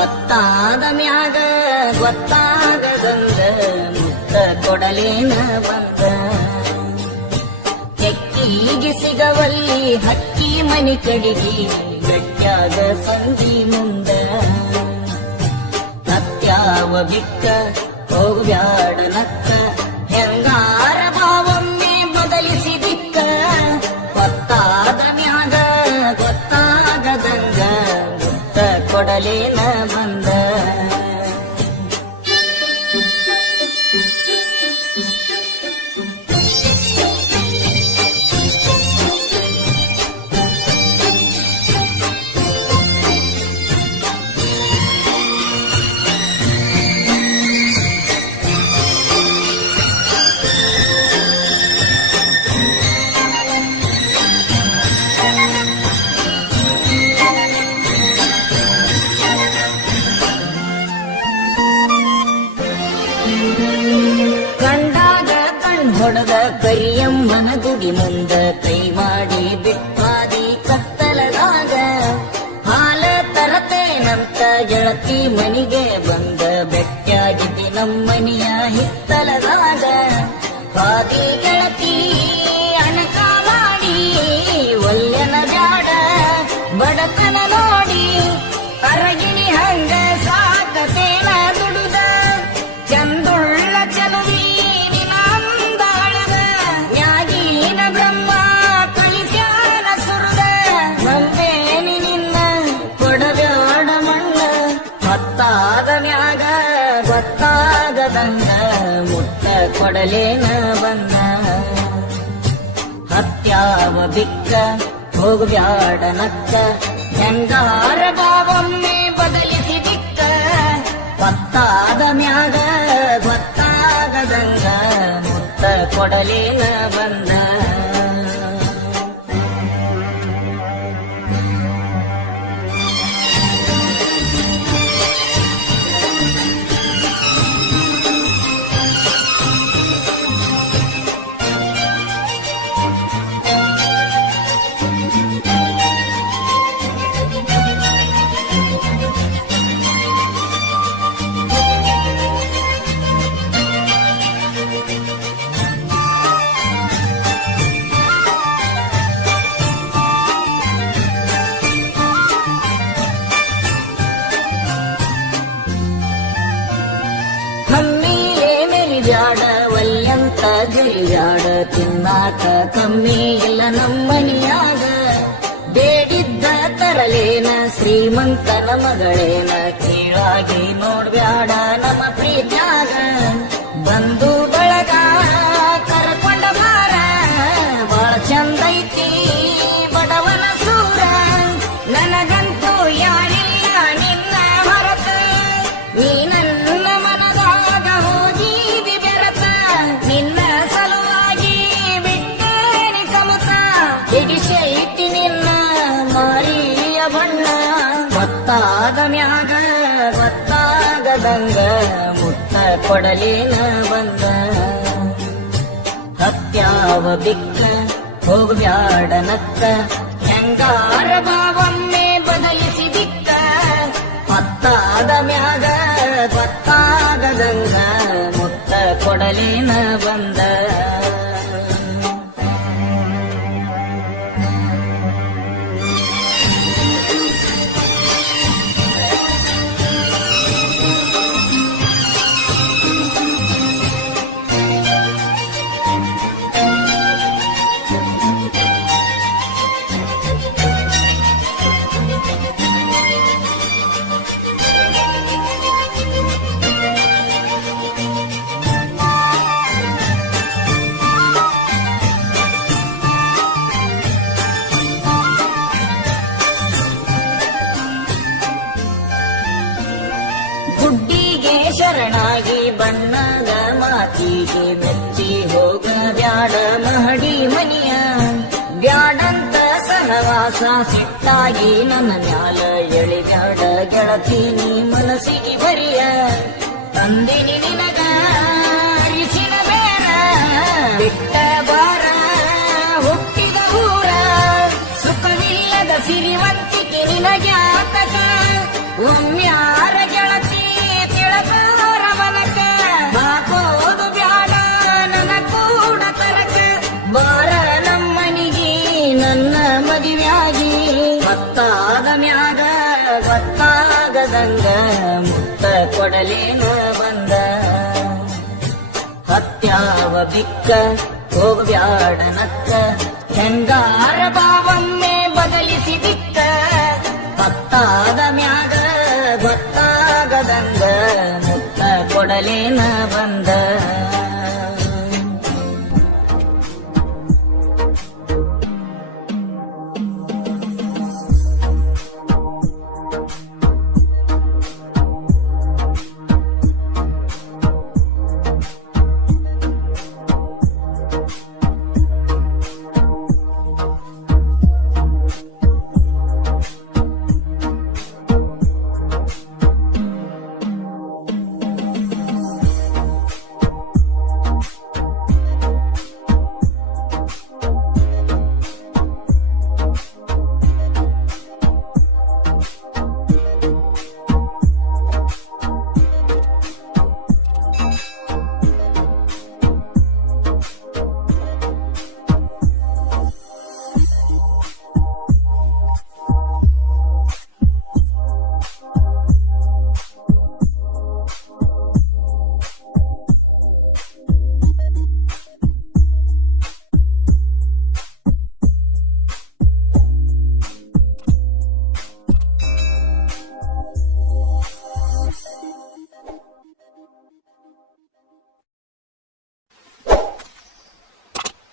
ಗೊತ್ತಾದ ಮ್ಯಾಗ ಗೊತ್ತಾಗದಂಗ ಮುತ್ತ ಕೊಡಲೇನ ಬಂದ ಕೆಕ್ಕಿಗೆ ಸಿಗವಲ್ಲಿ ಹಕ್ಕಿ ಮನಿ ಕಡಿಗಿ ಗಟ್ಟ್ಯಾಗ ಸಂಧಿ ಮುಂದ ಸತ್ಯಾವ ಬಿಕ್ಕ ಹೋಗ್ಬ್ಯಾಡ ನಕ್ಕ ಹೆಂಗಾರ ಭಾವೊಮ್ಮೆ ಬದಲಿಸಿ ದಿಕ್ಕ ಗೊತ್ತಾದ ಮ್ಯಾಗ ಗೊತ್ತಾಗದಂಗ ಮುತ್ತ ಕೊಡಲೇನ ಬಂದ ಹೊಡೆದ ಕರಿಯಮ್ಮನ ಗುಡಿ ಮುಂದ ಕೈ ಮಾಡಿ ಬಿಟ್ಟಾದಿ ಕತ್ತಲದಾಗ ಹಾಲ ತರತೇನಂತ ಗೆಳತಿ ಮನಿಗೆ ಬಂದ ಬೆಟ್ಟಾಗಿದ್ದಿ ನಮ್ಮನಿಯ ಹಿತ್ತಲದಾಗ ಹಾದಿ ಗೆಳತಿ ಅಣಕ ಮಾಡಿ ಒಲ್ಲೆನ ಜಾಡ ಬಡತನ ನೋಡಿ ಅರಗಿಣಿ ಹಂಗ ಸಾಕತೇನ ದುಡುದ ಚಂದುಳ್ಳ ಚಲುವಿ ಗೊತ್ತಾದ ಮ್ಯಾಗ ಗೊತ್ತಾಗದಂಗ ಮುತ್ತ ಕೊಡಲೇನ ಬಂದ ಹತ್ಯಾವ ಬಿಕ್ಕ ಹೋಗ್ಬ್ಯಾಡ ನಕ್ಕ ಹೆಂಗಾರ ಭಾವೊಮ್ಮೆ ಬದಲಿಸಿ ದಿಕ್ಕ ಗೊತ್ತಾದ ಮ್ಯಾಗ ಗೊತ್ತಾಗದಂಗ ಮುತ್ತ ಕೊಡಲೇನ ಬಂದ ಬ್ಯಾಡ ವಲ್ಯಂತ ಗಿರಿಯಾಡ ತಿನ್ನಾಕ ಕಮ್ಮಿ ಇಲ್ಲ ನಮ್ಮನಿಯಾಗ ಬೇಡಿದ್ದ ತರಲೇನ ಶ್ರೀಮಂತನ ಮಗಳೇನ ಕೀಳಾಗಿ ನೋಡ್ಬ್ಯಾಡ ನಮ್ಮ ಪ್ರೀತ್ಯಾಗ ಬಂದು ಬಳಗ ಕರ್ಕೊಂಡ ಬಾರ ಬಾಳ ಚಂದೈತಿ ಬಡವನ ಸೂರ ನನಗಂತೂ ಯಾರಿಲ್ಲ ನಿನ್ನ ಹೊರತ ನೀ ನನ್ನ ಮನದಾಗ ಹೋಗಿ ನಿನ್ನ ಸಲುವಾಗಿ ಬಿಟ್ಟೇನಿ ಕಮತ ಹಿಡಿಸೈತಿ ನಿನ್ನ ಮಾರಿಯ ಬಣ್ಣ ಗೊತ್ತಾದ ಮ್ಯಾಗ ಗೊತ್ತಾಗದಂಗ ಮುತ್ತ ಕೊಡಲೇನ ಬಂದ ಹತ್ಯಾವ ಬಿಕ್ಕ ಹೋಗ್ಬ್ಯಾಡ ನಕ್ಕ ಹೆಂಗಾರ ಭಾವೊಮ್ಮೆ ಬದಲಿಸಿ ದಿಕ್ಕ ಗೊತ್ತಾದ ಮ್ಯಾಗ ಗೊತ್ತಾಗದಂಗ ಮುತ್ತ ಕೊಡಲೇನ ಬಂದ ಗುಡ್ಡಿಗೆ ಶರಣಾಗಿ ಬಣ್ಣದ ಮಾತಿಗೆ ಮೆಚ್ಚಿ ಹೋಗ ಬ್ಯಾಡ ಮಹಡಿ ಮನಿಯ ಬ್ಯಾಡಂತ ಸಹವಾಸ ಸಿಟ್ಟಾಗಿ ನನ್ನ ಮ್ಯಾಲ ಎಳಿಬ್ಯಾಡ ಗೆಳತಿ ನೀ ಮನಸ್ಸಿಗೆ ಬರಿಯ ತಂದಿನಿ ನಿನಗ ಅರಿಸಿನ ಬೇರ ಬಿಟ್ಟ ಬಾರ ಹುಟ್ಟಿದ ಊರ ಸುಖವಿಲ್ಲದ ಸಿರಿವಂತಿಕೆ ನಿನಗ್ಯಾತಕ ಒಮ್ಮ್ಯಾರ ಗೊತ್ತಾದ ಮ್ಯಾಗ ಗೊತ್ತಾಗದಂಗ ಮುತ್ತ ಕೊಡಲೇನ ಬಂದ ಹತ್ಯಾವ ಬಿಕ್ಕ ಹೋಗ್ಬ್ಯಾಡ ನಕ್ಕ ಹೆಂಗಾರ ಬಾವೊಮ್ಮೆ ಬದಲಿಸಿ ದಿಕ್ಕ ಗೊತ್ತಾದ ಮ್ಯಾಗ ಗೊತ್ತಾಗದಂಗ ಮುತ್ತ ಕೊಡಲೇನ ಬಂದ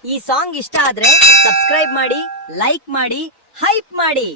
ಈ ಸಾಂಗ್ ಇಷ್ಟ ಆದ್ರೆ ಸಬ್ಸ್ಕ್ರೈಬ್ ಮಾಡಿ, ಲೈಕ್ ಮಾಡಿ, ಹೈಪ್ ಮಾಡಿ.